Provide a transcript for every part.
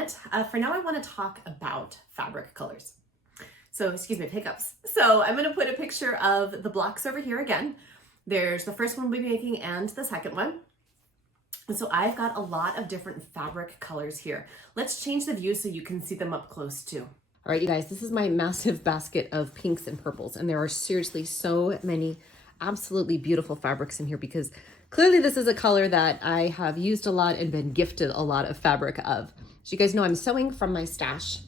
minute. For now, I want to talk about fabric colors. So, excuse me, pickups. So I'm going to put a picture of the blocks over here again. There's the first one we'll be making and the second one. And so I've got a lot of different fabric colors here. Let's change the view so you can see them up close too. All right, you guys, this is my massive basket of pinks and purples, and there are seriously so many absolutely beautiful fabrics in here because clearly this is a color that I have used a lot and been gifted a lot of fabric of. So you guys know I'm sewing from my stash.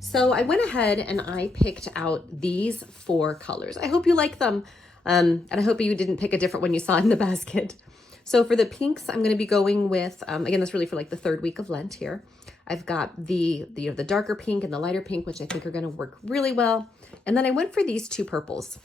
So I went ahead and I picked out these 4 colors. I hope you like them, and I hope you didn't pick a different one you saw in the basket. So for the pinks, I'm going to be going with, again, that's really for like the 3rd week of Lent here. I've got the darker pink and the lighter pink, which I think are going to work really well. And then I went for these 2 purples.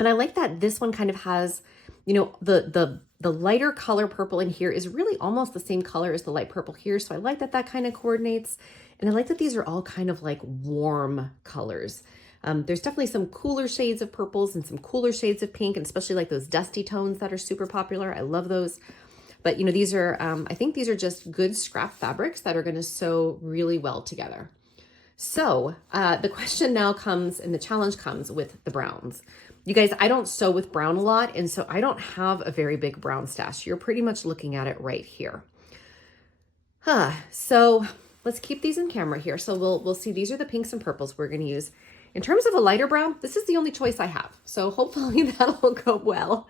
And I like that this one kind of has, you know, the lighter color purple in here is really almost the same color as the light purple here. So I like that that kind of coordinates. And I like that these are all kind of like warm colors. There's definitely some cooler shades of purples and some cooler shades of pink, and especially like those dusty tones that are super popular. I love those. But, you know, these are, I think these are just good scrap fabrics that are going to sew really well together. So the question now comes, and the challenge comes with the browns. You guys, I don't sew with brown a lot, and so I don't have a very big brown stash. You're pretty much looking at it right here. So let's keep these in camera here. So we'll see, these are the pinks and purples we're going to use. In terms of a lighter brown, this is the only choice I have. So hopefully that'll go well.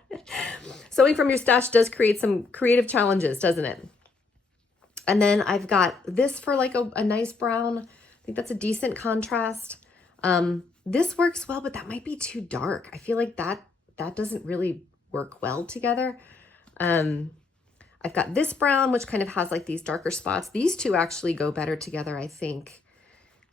Sewing from your stash does create some creative challenges, doesn't it? And then I've got this for like a nice brown. I think that's a decent contrast. This works well, but that might be too dark. I feel like that doesn't really work well together. I've got this brown, which kind of has like these darker spots. These 2 actually go better together, I think.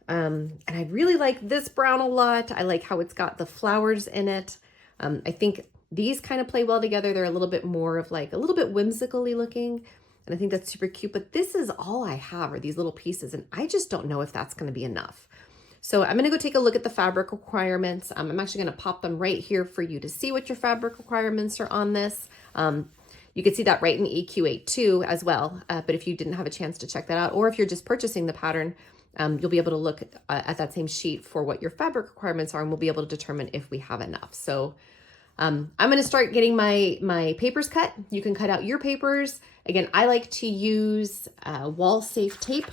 And I really like this brown a lot. I like how it's got the flowers in it. I think these kind of play well together. They're a little bit more of like a little bit whimsically looking. And I think that's super cute, but this is all I have are these little pieces. And I just don't know if that's going to be enough. So I'm going to go take a look at the fabric requirements. I'm actually going to pop them right here for you to see what your fabric requirements are on this. You can see that right in EQ8 too as well. But if you didn't have a chance to check that out, or if you're just purchasing the pattern, you'll be able to look at that same sheet for what your fabric requirements are, and we'll be able to determine if we have enough. So I'm going to start getting my papers cut. You can cut out your papers. Again, I like to use wall safe tape.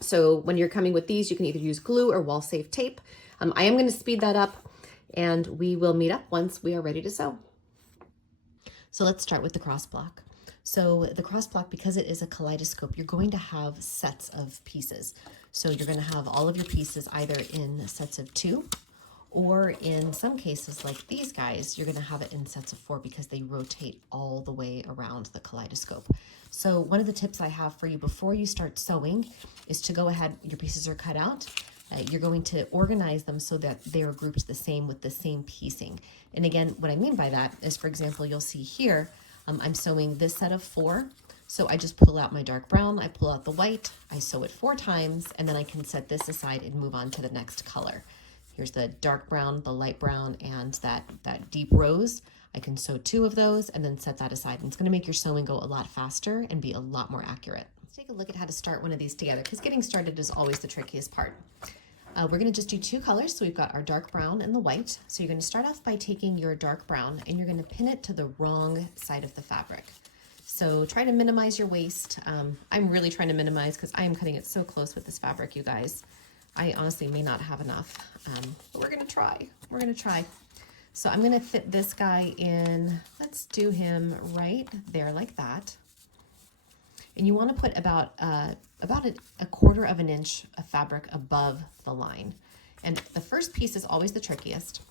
So when you're coming with these, you can either use glue or wall safe tape. I am going to speed that up, and we will meet up once we are ready to sew. So let's start with the cross block. So the cross block, because it is a kaleidoscope, you're going to have sets of pieces. So you're going to have all of your pieces either in sets of 2, or in some cases like these guys, you're going to have it in sets of 4 because they rotate all the way around the kaleidoscope. So one of the tips I have for you before you start sewing is to go ahead, your pieces are cut out. You're going to organize them so that they are grouped the same with the same piecing. And again, what I mean by that is, for example, you'll see here, I'm sewing this set of 4. So I just pull out my dark brown, I pull out the white, I sew it 4 times, and then I can set this aside and move on to the next color. Here's the dark brown, the light brown, and that deep rose. I can sew 2 of those and then set that aside. And it's going to make your sewing go a lot faster and be a lot more accurate. Let's take a look at how to start one of these together, because getting started is always the trickiest part. We're going to just do 2 colors. So we've got our dark brown and the white. So you're going to start off by taking your dark brown and you're going to pin it to the wrong side of the fabric. So try to minimize your waist. I'm really trying to minimize because I am cutting it so close with this fabric, you guys. I honestly may not have enough, but we're going to try. We're going to try. So I'm going to fit this guy in. Let's do him right there like that. And you want to put about a 1/4 of an inch of fabric above the line. And the first piece is always the trickiest.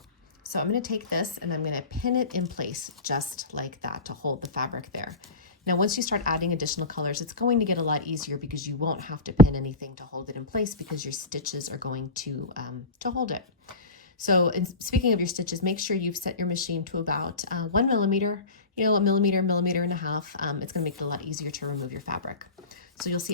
So I'm going to take this and I'm going to pin it in place just like that to hold the fabric there. Now, once you start adding additional colors, it's going to get a lot easier because you won't have to pin anything to hold it in place because your stitches are going to hold it. So, speaking of your stitches, make sure you've set your machine to about 1 millimeter, you know, a millimeter, millimeter and a half. It's going to make it a lot easier to remove your fabric. So you'll see,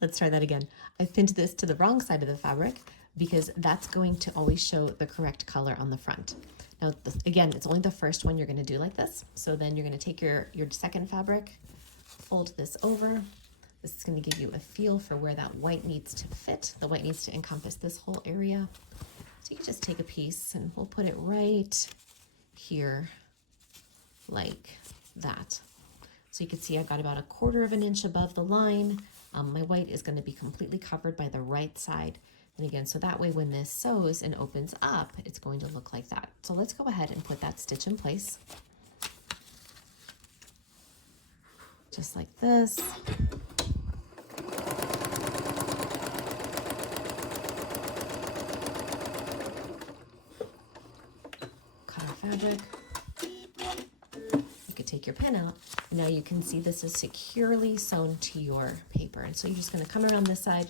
let's try that again. I've pinned this to the wrong side of the fabric because that's going to always show the correct color on the front. Now, again, it's only the first one you're going to do like this. So then you're going to take your second fabric, fold this over. This is going to give you a feel for where that white needs to fit. The white needs to encompass this whole area. So you can just take a piece and we'll put it right here like that. So you can see I've got about 1/4 of an inch above the line. My white is going to be completely covered by the right side. And again, so that way when this sews and opens up, it's going to look like that. So let's go ahead and put that stitch in place. Just like this. Cut our fabric. You could take your pin out. And now you can see this is securely sewn to your paper. And so you're just going to come around this side,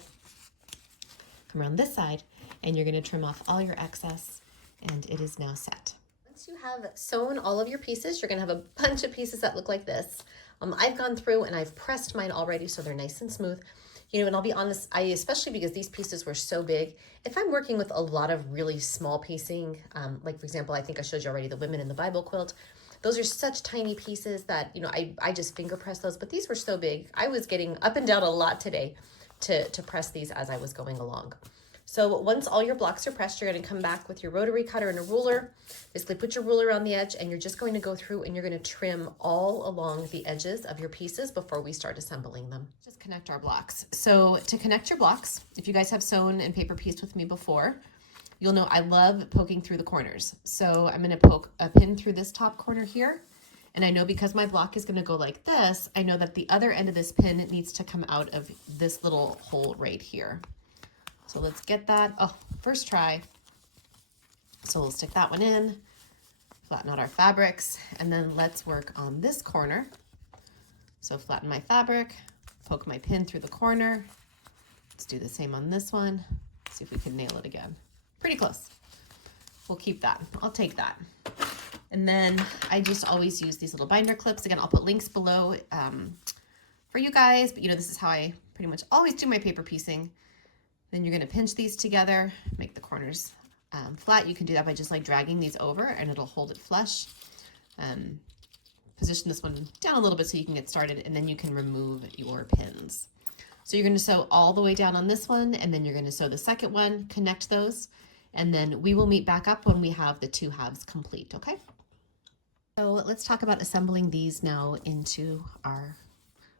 come around this side, and you're going to trim off all your excess, and it is now set. Once you have sewn all of your pieces, you're going to have a bunch of pieces that look like this. I've gone through and I've pressed mine already so they're nice and smooth. You know, and I'll be honest, especially because these pieces were so big, if I'm working with a lot of really small piecing, like for example, I think I showed you already the Women in the Bible quilt, those are such tiny pieces that, you know, I just finger press those, but these were so big. I was getting up and down a lot today to press these as I was going along. So once all your blocks are pressed, you're going to come back with your rotary cutter and a ruler. Basically put your ruler on the edge and you're just going to go through and you're going to trim all along the edges of your pieces before we start assembling them. Just connect our blocks. So to connect your blocks, if you guys have sewn and paper pieced with me before, you'll know I love poking through the corners. So I'm going to poke a pin through this top corner here. And I know because my block is going to go like this, I know that the other end of this pin needs to come out of this little hole right here. So let's get that. Oh, first try. So we'll stick that one in, flatten out our fabrics, and then let's work on this corner. So flatten my fabric, poke my pin through the corner. Let's do the same on this one. See if we can nail it again. Pretty close. We'll keep that. I'll take that. And then I just always use these little binder clips. Again, I'll put links below for you guys, but you know, this is how I pretty much always do my paper piecing. Then you're going to pinch these together, make the corners flat. You can do that by just like dragging these over and it'll hold it flush. Position this one down a little bit so you can get started, and then you can remove your pins. So you're going to sew all the way down on this one, and then you're going to sew the second one, connect those, and then we will meet back up when we have the 2 halves complete, okay? So let's talk about assembling these now into our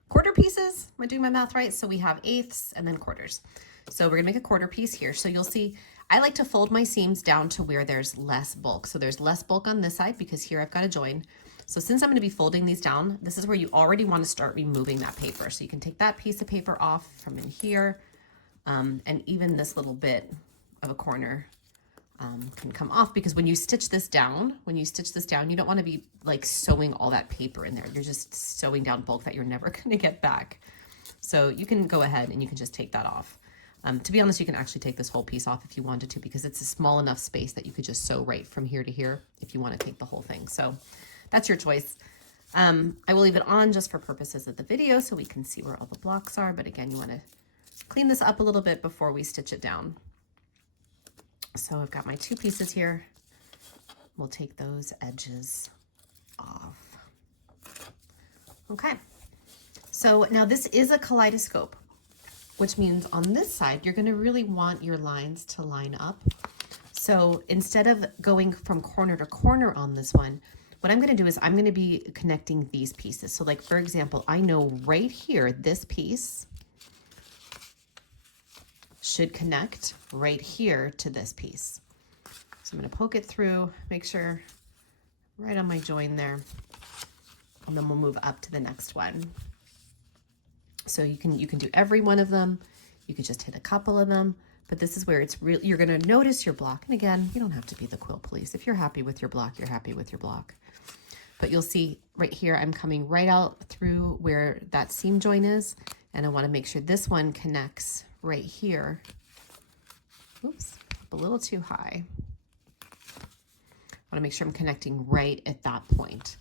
quarter pieces. Am I doing my math right? So we have eighths and then quarters. So we're gonna make a quarter piece here. So you'll see, I like to fold my seams down to where there's less bulk. So there's less bulk on this side because here I've got a join. So since I'm gonna be folding these down, this is where you already wanna start removing that paper. So you can take that piece of paper off from in here, and even this little bit of a corner can come off, because when you stitch this down, you don't wanna be like sewing all that paper in there. You're just sewing down bulk that you're never gonna get back. So you can go ahead and you can just take that off. To be honest, you can actually take this whole piece off if you wanted to, because it's a small enough space that you could just sew right from here to here if you want to take the whole thing. So that's your choice. I will leave it on just for purposes of the video so we can see where all the blocks are. But again, you want to clean this up a little bit before we stitch it down. So I've got my 2 pieces here. We'll take those edges off. Okay. So now this is a kaleidoscope, which means on this side, you're going to really want your lines to line up. So instead of going from corner to corner on this one, what I'm going to do is I'm going to be connecting these pieces. So like, for example, I know right here, this piece should connect right here to this piece. So I'm going to poke it through, make sure right on my join there, and then we'll move up to the next one. So you can do every one of them. You could just hit a couple of them, but this is where it's really, you're going to notice your block. And again, you don't have to be the quilt police. If you're happy with your block, you're happy with your block. But you'll see right here, I'm coming right out through where that seam join is. And I want to make sure this one connects right here. Oops, up a little too high. I want to make sure I'm connecting right at that point.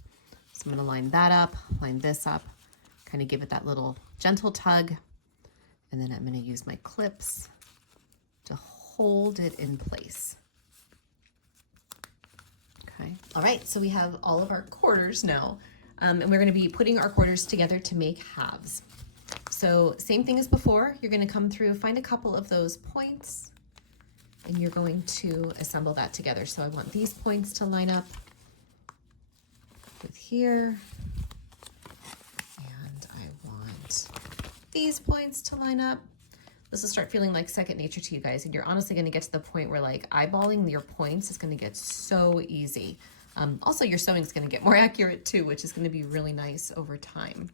So I'm going to line that up, line this up, kind of give it that little gentle tug, and then I'm going to use my clips to hold it in place. Okay, all right, so we have all of our quarters now, and we're going to be putting our quarters together to make halves. So same thing as before, you're going to come through, find a couple of those points, and you're going to assemble that together. So I want these points to line up with here, and I want these points to line up. This will start feeling like second nature to you guys, and you're honestly going to get to the point where like eyeballing your points is going to get so easy. Also, your sewing is going to get more accurate too, which is going to be really nice over time.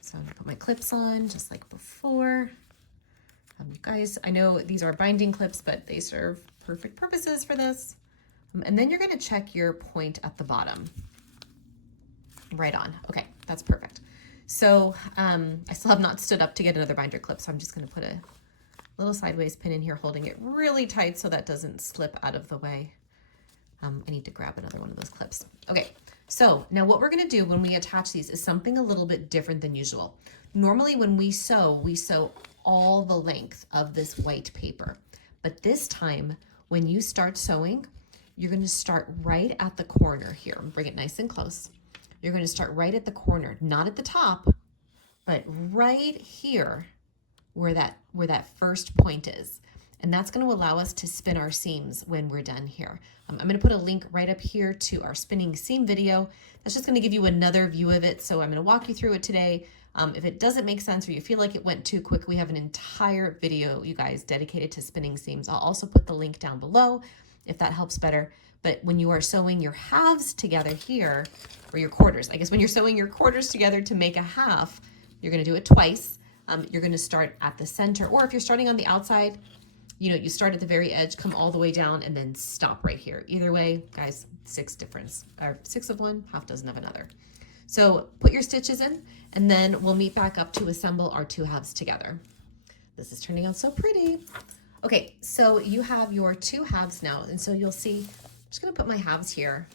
So I'm going to put my clips on just like before. You guys, I know these are binding clips, but they serve perfect purposes for this. And then you're going to check your point at the bottom. Right on. Okay, that's perfect. So I still have not stood up to get another binder clip, so I'm just going to put a little sideways pin in here, holding it really tight so that doesn't slip out of the way. I need to grab another one of those clips. Okay, so now what we're going to do when we attach these is something a little bit different than usual. Normally when we sew all the length of this white paper. But this time, when you start sewing, you're going to start right at the corner here. Bring it nice and close. You're going to start right at the corner, not at the top, but right here where that first point is. And that's going to allow us to spin our seams when we're done here. I'm going to put a link right up here to our spinning seam video. That's just going to give you another view of it. So I'm going to walk you through it today. If it doesn't make sense or you feel like it went too quick, we have an entire video, you guys, dedicated to spinning seams. I'll also put the link down below if that helps better. But when you are sewing your halves together here, or your quarters, I guess when you're sewing your quarters together to make a half, you're going to do it twice. You're going to start at the center, or if you're starting on the outside, you know, you start at the very edge, come all the way down, and then stop right here. Either way, guys, 6 difference, or 6 of one, half dozen of another. So put your stitches in, and then we'll meet back up to assemble our 2 halves together. This is turning out so pretty. Okay, so you have your 2 halves now, and so you'll see, I'm just gonna put my halves here.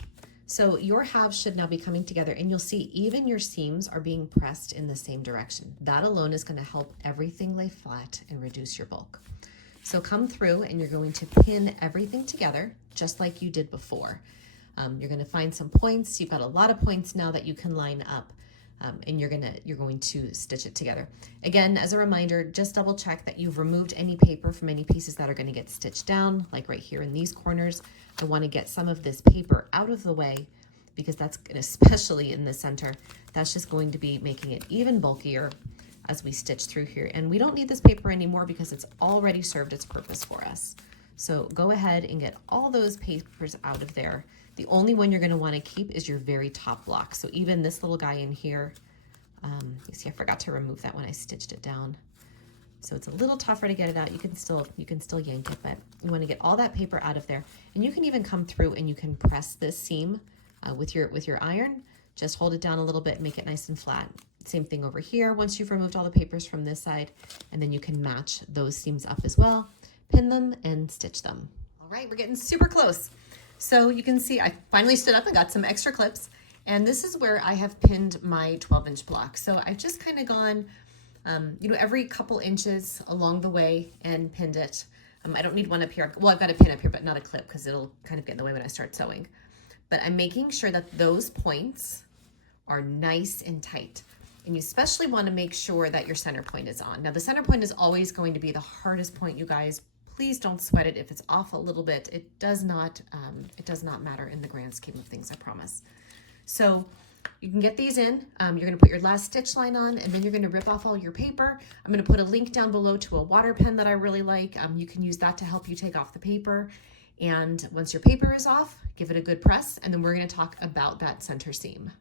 So your halves should now be coming together, and you'll see even your seams are being pressed in the same direction. That alone is gonna help everything lay flat and reduce your bulk. So come through and you're going to pin everything together just like you did before. You're going to find some points. You've got a lot of points now that you can line up, and you're going to stitch it together. Again, as a reminder, just double check that you've removed any paper from any pieces that are going to get stitched down, like right here in these corners. I want to get some of this paper out of the way because that's, especially in the center, that's just going to be making it even bulkier as we stitch through here. And we don't need this paper anymore because it's already served its purpose for us. So go ahead and get all those papers out of there. The only one you're going to want to keep is your very top block. So even this little guy in here, you see I forgot to remove that when I stitched it down. So it's a little tougher to get it out. You can still yank it, but you want to get all that paper out of there. And you can even come through and you can press this seam with your iron. Just hold it down a little bit, make it nice and flat. Same thing over here once you've removed all the papers from this side, and then you can match those seams up as well, pin them and stitch them. All right, we're getting super close. So you can see I finally stood up and got some extra clips, and this is where I have pinned my 12-inch block. So I've just kind of gone, you know, every couple inches along the way and pinned it. I don't need one up here. Well, I've got a pin up here, but not a clip because it'll kind of get in the way when I start sewing. But I'm making sure that those points are nice and tight. And you especially want to make sure that your center point is on. Now the center point is always going to be the hardest point, you guys. Please don't sweat it if it's off a little bit. It does not matter in the grand scheme of things, I promise. So you can get these in. You're going to put your last stitch line on, and then you're going to rip off all your paper. I'm going to put a link down below to a water pen that I really like. You can use that to help you take off the paper. And once your paper is off, give it a good press, and then we're going to talk about that center seam.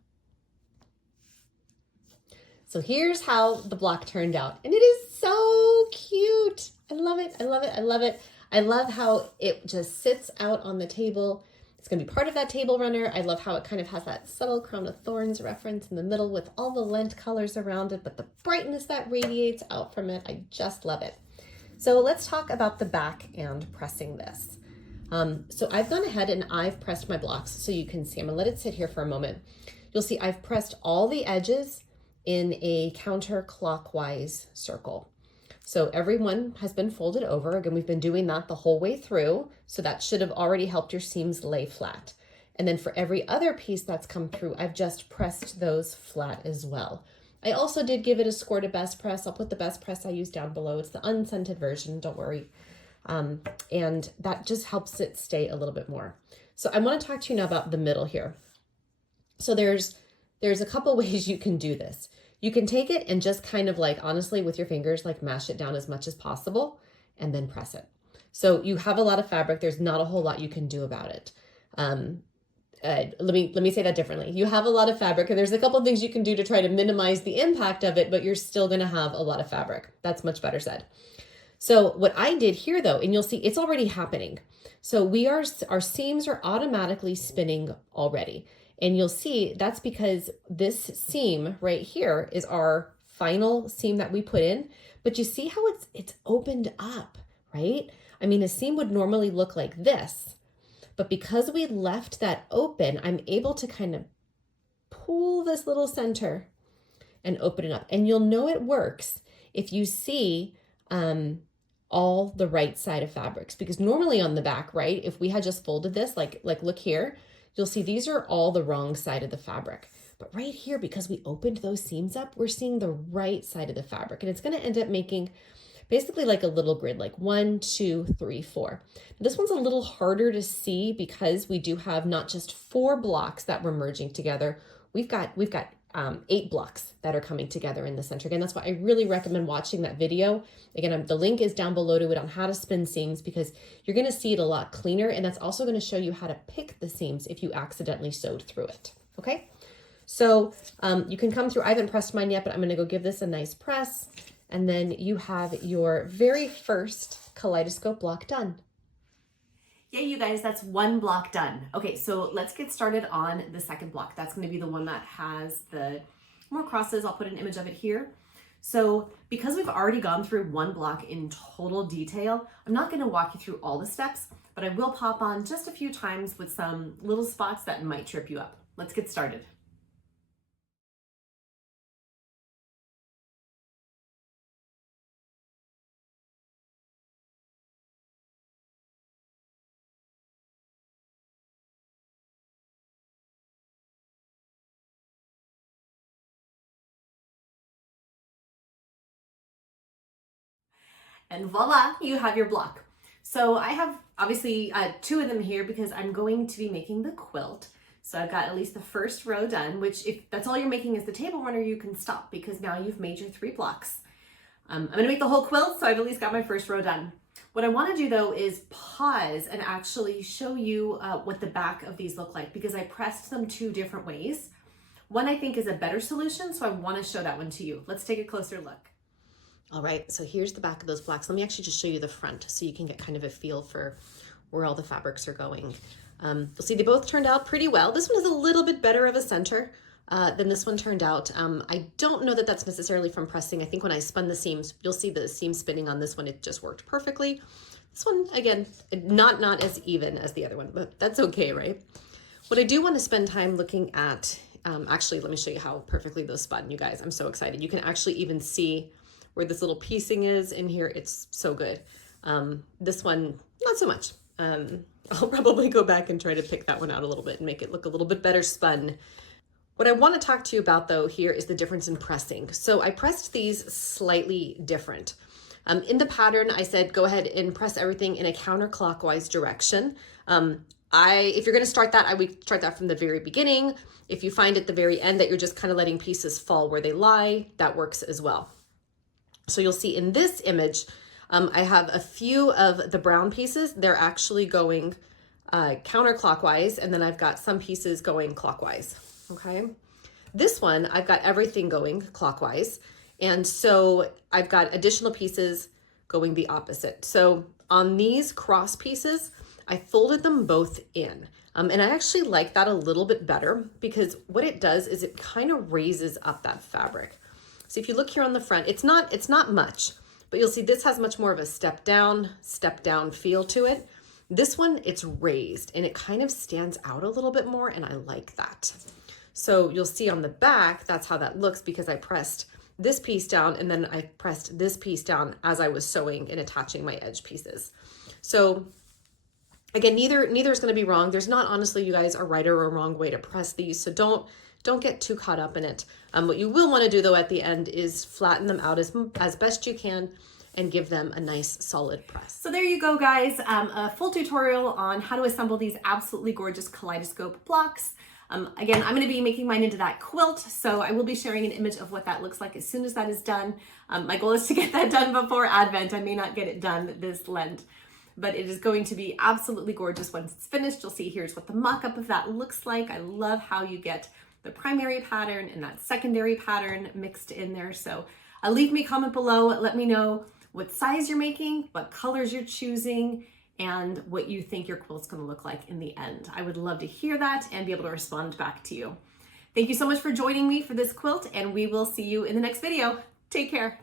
So here's how the block turned out, and it is so cute. I love it. I love it. I love it. I love how it just sits out on the table. It's going to be part of that table runner. I love how it kind of has that subtle crown of thorns reference in the middle with all the Lent colors around it, but the brightness that radiates out from it, I just love it. So let's talk about the back and pressing this. So I've gone ahead and I've pressed my blocks so you can see. I'm going to let it sit here for a moment. You'll see I've pressed all the edges in a counterclockwise circle. So everyone has been folded over. Again, we've been doing that the whole way through. So that should have already helped your seams lay flat. And then for every other piece that's come through, I've just pressed those flat as well. I also did give it a score to best press. I'll put the best press I use down below. It's the unscented version, don't worry. And that just helps it stay a little bit more. So I want to talk to you now about the middle here. So there's a couple ways you can do this. You can take it and just kind of like, honestly, with your fingers, like mash it down as much as possible and then press it. So you have a lot of fabric. There's not a whole lot you can do about it. Let me say that differently. You have a lot of fabric and there's a couple of things you can do to try to minimize the impact of it, but you're still going to have a lot of fabric. That's much better said. So what I did here though, and you'll see it's already happening. So our seams are automatically spinning already. And you'll see that's because this seam right here is our final seam that we put in, but you see how it's opened up, right? I mean, a seam would normally look like this, but because we left that open, I'm able to kind of pull this little center and open it up. And you'll know it works if you see all the right side of fabrics, because normally on the back, right, if we had just folded this, like look here, you'll see these are all the wrong side of the fabric. But right here, because we opened those seams up, we're seeing the right side of the fabric. And it's going to end up making basically like a little grid, like 1, 2, 3, 4. This one's a little harder to see because we do have not just 4 blocks that we're merging together. We've got 8 blocks that are coming together in the center. Again, that's why I really recommend watching that video. Again, the link is down below to it on how to spin seams because you're going to see it a lot cleaner. And that's also going to show you how to pick the seams if you accidentally sewed through it. Okay. So you can come through. I haven't pressed mine yet, but I'm going to go give this a nice press. And then you have your very first kaleidoscope block done. Yay, you guys, that's 1 block done. Okay, so let's get started on the second block. That's going to be the one that has the more crosses. I'll put an image of it here. So because we've already gone through 1 block in total detail, I'm not going to walk you through all the steps, but I will pop on just a few times with some little spots that might trip you up. Let's get started. And voila, you have your block. So I have obviously 2 of them here because I'm going to be making the quilt. So I've got at least the first row done, which if that's all you're making is the table runner, you can stop because now you've made your 3 blocks. I'm gonna make the whole quilt, so I've at least got my first row done. What I wanna do though is pause and actually show you what the back of these look like because I pressed them 2 different ways. One I think is a better solution, so I wanna show that one to you. Let's take a closer look. All right, so here's the back of those blocks. Let me actually just show you the front so you can get kind of a feel for where all the fabrics are going. You'll see they both turned out pretty well. This one is a little bit better of a center than this one turned out. I don't know that that's necessarily from pressing. I think when I spun the seams, you'll see the seam spinning on this one. It just worked perfectly. This one, again, not as even as the other one, but that's okay, right? What I do want to spend time looking at, actually, let me show you how perfectly those spun, you guys. I'm so excited. You can actually even see where this little piecing is in here. It's so good. This one, not so much. I'll probably go back and try to pick that one out a little bit and make it look a little bit better spun. What I want to talk to you about though here is the difference in pressing. So I pressed these slightly different. In the pattern, I said, go ahead and press everything in a counterclockwise direction. If you're going to start that, I would start that from the very beginning. If you find at the very end that you're just kind of letting pieces fall where they lie, that works as well. So you'll see in this image, I have a few of the brown pieces. They're actually going counterclockwise, and then I've got some pieces going clockwise, okay? This one, I've got everything going clockwise, and so I've got additional pieces going the opposite. So on these cross pieces, I folded them both in, and I actually like that a little bit better because what it does is it kind of raises up that fabric. So if you look here on the front, it's not much, but you'll see this has much more of a step down feel to it. This one, it's raised and it kind of stands out a little bit more, and I like that. So you'll see on the back, that's how that looks because I pressed this piece down and then I pressed this piece down as I was sewing and attaching my edge pieces. So again, neither is going to be wrong. There's not honestly, you guys, a right or a wrong way to press these. So don't Don't get too caught up in it. What you will want to do though at the end is flatten them out as best you can and give them a nice solid press. So there you go, guys. A full tutorial on how to assemble these absolutely gorgeous Kaleidoscope blocks. Again, I'm going to be making mine into that quilt, so I will be sharing an image of what that looks like as soon as that is done. My goal is to get that done before Advent. I may not get it done this Lent, but it is going to be absolutely gorgeous once it's finished. You'll see here's what the mock-up of that looks like. I love how you get the primary pattern and that secondary pattern mixed in there. So leave me a comment below. Let me know what size you're making, what colors you're choosing, and what you think your quilt's gonna look like in the end. I would love to hear that and be able to respond back to you. Thank you so much for joining me for this quilt, and we will see you in the next video. Take care.